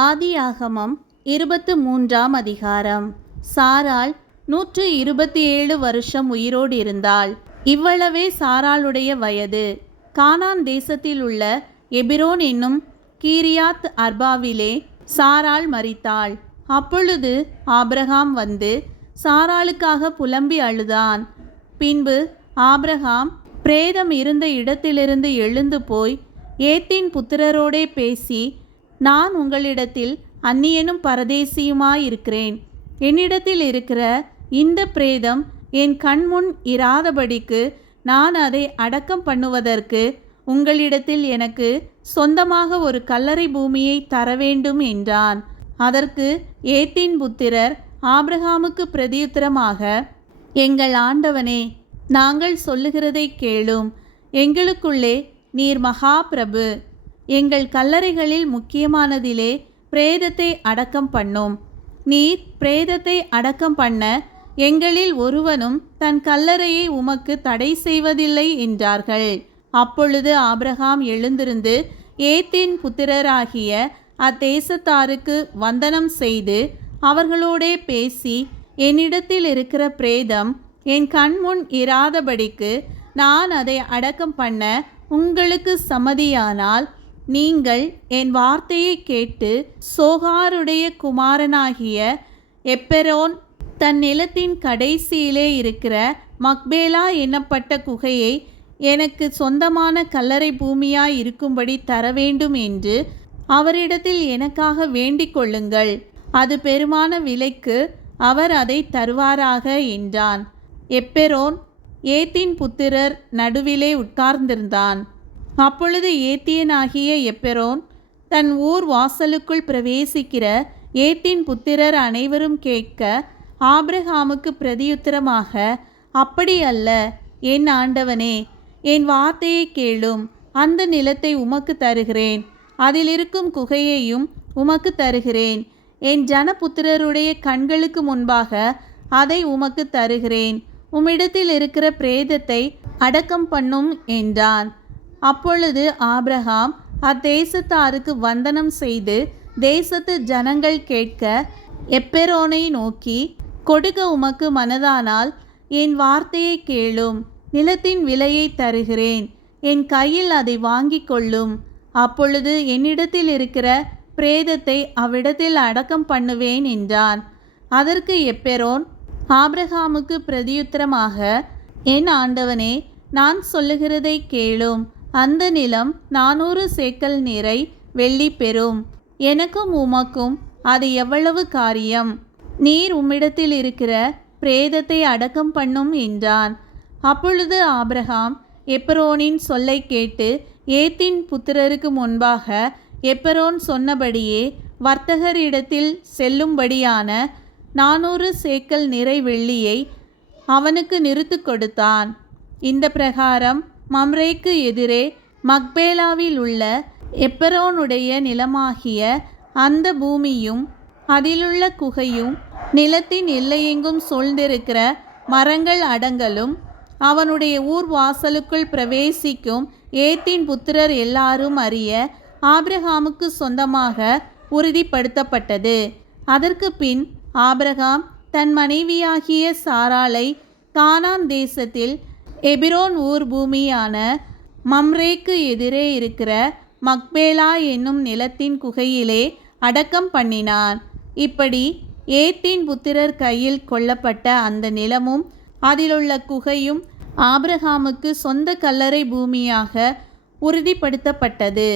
ஆதியாகமம் 23ஆம் அதிகாரம். சாராள் 127 வருஷம் உயிரோடு இருந்தாள். இவ்வளவே சாராளுடைய வயது. கானான் தேசத்தில் உள்ள எபிரோன் என்னும் கீரியாத் அர்பாவிலே சாராள் மரித்தாள். அப்பொழுது ஆபிரகாம் வந்து சாராளுக்காக புலம்பி அழுதான். பின்பு ஆபிரகாம் பிரேதம் இருந்த இடத்திலிருந்து எழுந்து போய் ஏத்தின் புத்திரரோடே பேசி, நான் உங்களிடத்தில் அந்நியனும் பரதேசியுமாயிருக்கிறேன். என்னிடத்தில் இருக்கிற இந்த பிரேதம் என் கண்முன் இராதபடிக்கு நான் அதை அடக்கம் பண்ணுவதற்கு உங்களிடத்தில் எனக்கு சொந்தமாக ஒரு கல்லறை பூமியை தர வேண்டும் என்றான். அதற்கு ஏத்தின் புத்திரர் ஆபிரகாமுக்கு பிரதியுத்தரமாக, எங்கள் ஆண்டவனே, நாங்கள் சொல்லுகிறதை கேளும். எங்களுக்குள்ளே நீர் மகா பிரபு. எங்கள் கல்லறைகளில் முக்கியமானதிலே பிரேதத்தை அடக்கம் பண்ணும். நீர் பிரேதத்தை அடக்கம் பண்ண எங்களில் ஒருவனும் தன் கல்லறையை உமக்கு தடை செய்வதில்லை என்றார்கள். அப்பொழுது ஆபிரகாம் எழுந்திருந்து ஏத்தின் புத்திரராகிய அத்தேசத்தாருக்கு வந்தனம் செய்து அவர்களோடே பேசி, என்னிடத்தில் இருக்கிற பிரேதம் என் கண்முன் இராதபடிக்கு நான் அதை அடக்கம் பண்ண உங்களுக்கு சம்மதியானால், நீங்கள் என் வார்த்தையை கேட்டு சோகாருடைய குமாரனாகிய எப்பெரோன் தன் நிலத்தின் கடைசியிலே இருக்கிற மக்பேலா என்னப்பட்ட குகையை எனக்கு சொந்தமான கல்லறை பூமியாய் இருக்கும்படி தர வேண்டும் என்று அவரிடத்தில் எனக்காக வேண்டிக் கொள்ளுங்கள். அது பெருமான விலைக்கு அவர் அதை தருவாராக என்றான். எப்பெரோன் ஏத்தின் புத்திரர் நடுவிலே உட்கார்ந்திருந்தான். அப்பொழுது ஏத்தியனாகிய எப்பெரோன் தன் ஊர் வாசலுக்குள் பிரவேசிக்கிற ஏத்தின் புத்திரர் அனைவரும் கேட்க, ஆபிரகாமுக்கு பிரதியுத்தரமாக, அப்படி அல்ல என் ஆண்டவனே, என் வார்த்தையை கேளும். அந்த நிலத்தை உமக்கு தருகிறேன், அதில் இருக்கும் குகையையும் உமக்கு தருகிறேன். என் ஜனபுத்திரருடைய கண்களுக்கு முன்பாக அதை உமக்கு தருகிறேன். உம்மிடத்தில் இருக்கிற பிரேதத்தை அடக்கம் பண்ணும் என்றான். அப்பொழுது ஆபிரகாம் அத்தேசத்தாருக்கு வந்தனம் செய்து தேசத்து ஜனங்கள் கேட்க எப்பெரோனை நோக்கி, கொடுக்க உமக்கு மனதானால் என் வார்த்தையை கேளும். நிலத்தின் விலையை தருகிறேன், என் கையில் அதை வாங்கி கொள்ளும். அப்பொழுது என்னிடத்தில் இருக்கிற பிரேதத்தை அவ்விடத்தில் அடக்கம் பண்ணுவேன் என்றான். அதற்கு எப்பெரோன் ஆபிரகாமுக்கு பிரதியுத்தரமாக, என் ஆண்டவனே, நான் சொல்லுகிறதை கேளும். அந்த நிலம் 400 சேக்கல் நிறை வெள்ளி பெறும். எனக்கும் உமக்கும் அது எவ்வளவு காரியம்? நீர் உம்மிடத்தில் இருக்கிற பிரேதத்தை அடக்கம் பண்ணும் என்றான். அப்பொழுது ஆபிரகாம் எப்பெரோனின் சொல்லை கேட்டு ஏத்தின் புத்திரருக்கு முன்பாக எப்பெரோன் சொன்னபடியே வர்த்தகரிடத்தில் செல்லும்படியான 400 சேக்கல் நிறை வெள்ளியை அவனுக்கு நிறுத்து கொடுத்தான். இந்த பிரகாரம் மம்ரேக்கு எதிரே மக்பேலாவில் உள்ள எப்பெரோனுடைய நிலமாகிய அந்த பூமியும் அதிலுள்ள குகையும் நிலத்தின் எல்லையெங்கும் சூழ்ந்திருக்கிற மரங்கள் அடங்கலும் அவனுடைய ஊர் வாசலுக்குள் பிரவேசிக்கும் ஏத்தின் புத்திரர் எல்லாரும் அறிய ஆபிரகாமுக்கு சொந்தமாக உறுதிப்படுத்தப்பட்டது. அதற்கு பின் ஆபிரகாம் தன் மனைவியாகிய சாராளை கானான் தேசத்தில் எபிரோன் ஊர் பூமியான மம்ரேக்கு எதிரே இருக்கிற மக்பேலா என்னும் நிலத்தின் குகையிலே அடக்கம் பண்ணினான். இப்படி ஏத்தின் புத்திரர் கையில் கொள்ளப்பட்ட அந்த நிலமும் அதிலுள்ள குகையும் ஆபிரகாமுக்கு சொந்த கல்லறை பூமியாக உறுதிப்படுத்தப்பட்டது.